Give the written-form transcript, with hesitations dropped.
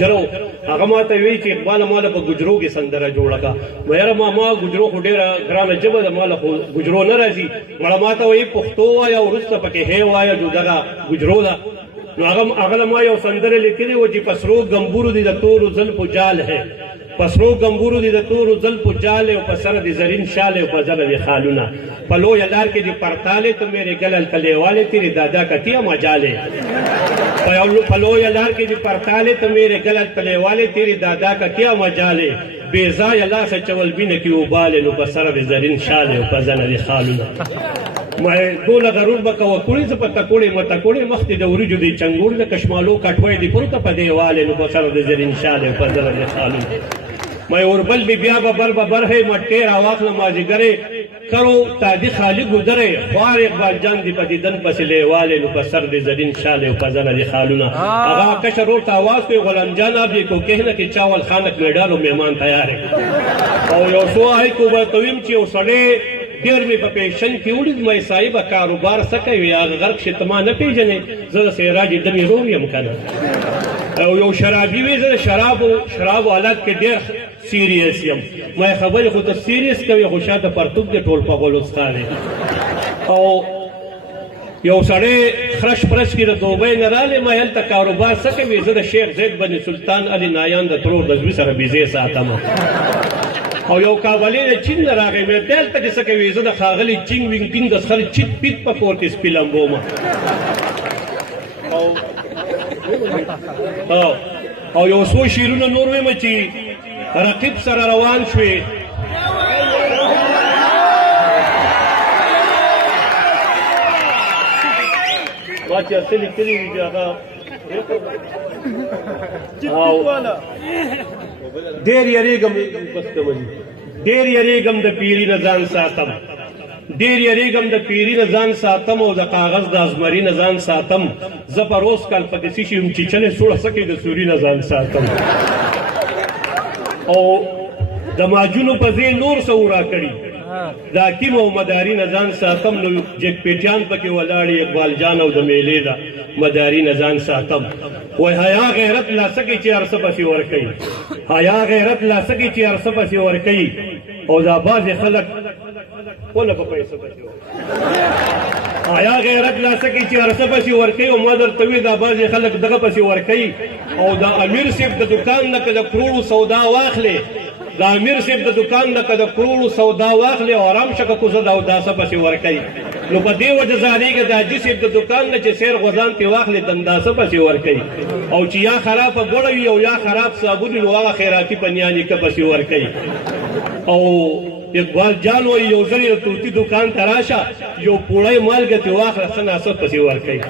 جرو هغه ما ته وی چې اقبال ما له ګجرو کې سندره جوړه کا ویره ما ګجرو خو ډیره ګرانه جبه ده ما له ګجرو نه راځي مړه ما ته وی پښتو وایا ورسته پکې هي وایا جو دغه ګجرو ده نو هغه ما یو سندره لیکلې و چې پسرو ګمبورو دي د تور زلفو جال ہے پسرو گمبورو دی د تورو زلفو جالے و پسر دی زرین شالے و پزر دی خالونا پلو یلار کے دی پرتالے تو میرے گلل تلے والے تیری دادا کتیا مجالے پلو یلار کے دی پرتالے تو میرے گلل تلے والے تیری دادا کتیا مجالے بیزا یلا سے چول بین کی اوبالے نو پسر دی زرین شالے و پزر دی خالونا میں دولا غرور بکا و کوڑی سے پتا کوڑی متا کوڑی مختی دوری جو دی چنگور دی کشمالو کٹوائی دی پروتا پا دی والے نو پسر دی زرین شالے و پزر دی خالونا میں اوربل بھی بیا ببر ہے مٹیر آواخل مازی گرے کرو تا دی خالی گزرے خوار اقبال جان دی پتی دن پسی لے والے نو پسر دی زدین شالے و پزن دی خالونا اگا کشر رو تا آواز کوئی غلام جان آبی کو کہنا کہ چاول خانک میں ڈالو مہمان تیار ہے اور یو سو آئی کو باتویم چی او سڑے دیر میں پپیشن کی اولید میں صاحبہ کاروبار سکے یا غرق شتما نپی جنے زد سے راجی دمی رویم کنا یو شرابی وی زد شراب حالات کے دیر سیریس یم میں خبر خود سیریس کوي خو شاته پرتوب دې ټول په غلوستانه او یو سړی خرش پرش کې د دوبۍ نه رالی ما هلته کاروبار څه کوي زه د شیخ زید بن سلطان علي نایان د ترور د زوی سره بیزې ساتم او یو کابلی د چین نه راغی مې دلته کې څه کوي زه د ښاغلي چینګ وینګ پینګ د سخر چیت پیت په کور کې سپیلم بومه او یو څو شعرونه نور ویمه چې رقیب سره روان شوی ما چې ارسل کلی وی هغه ډېر یریږم ډېر یریږم د پیري نه ځان ساتم ډېر یریږم د پیري نه ځان ساتم او د کاغذ د ازمري نه ځان ساتم زه په روز کال په دسې شي یم چې چلې سوړه سکې د سوري نه ځان ساتم او د ماجونو په ځای نور څه ورا کړي د حکیم او مداري نه ځان ساتم نو جګ پیټیان پکې ولاړې اقبال جان او د میلې ده مداري نه ځان ساتم وای حیا غیرت لا سکې چې هر څه پسې ورکوي حیا غیرت لا سکې چې هر څه پسې ورکوي او دا بعضې خلک ونه په پیسو پسې حیا غیرت لا سکې چې هر څه پسې ورکوي او ما درته وي دا بعضې خلک دغه پسې ورکوي او د امیر صاحب د دکان نه که د کروړو سودا واخلې د امیر صاحب د دکان نه که د کروړو سودا واخلې او ارام شه که کوزه د اوداسه پسې ورکوي نو په دې وجه ځانېږي د حاجي صاحب د دکان نه چې سیر غوزان پې واخلې دنداسه پسې ورکوي او چې یا خرابه ګوړه وي او یا خراب صابون وي نو هغه خیراتي پنیا نیکه پسې ورکوي او اقبال جان وایي یو ځل یې د طوطي دکان ته راشه یو پوړی مالګه ترې واخله څه ناڅه پسې ورکوي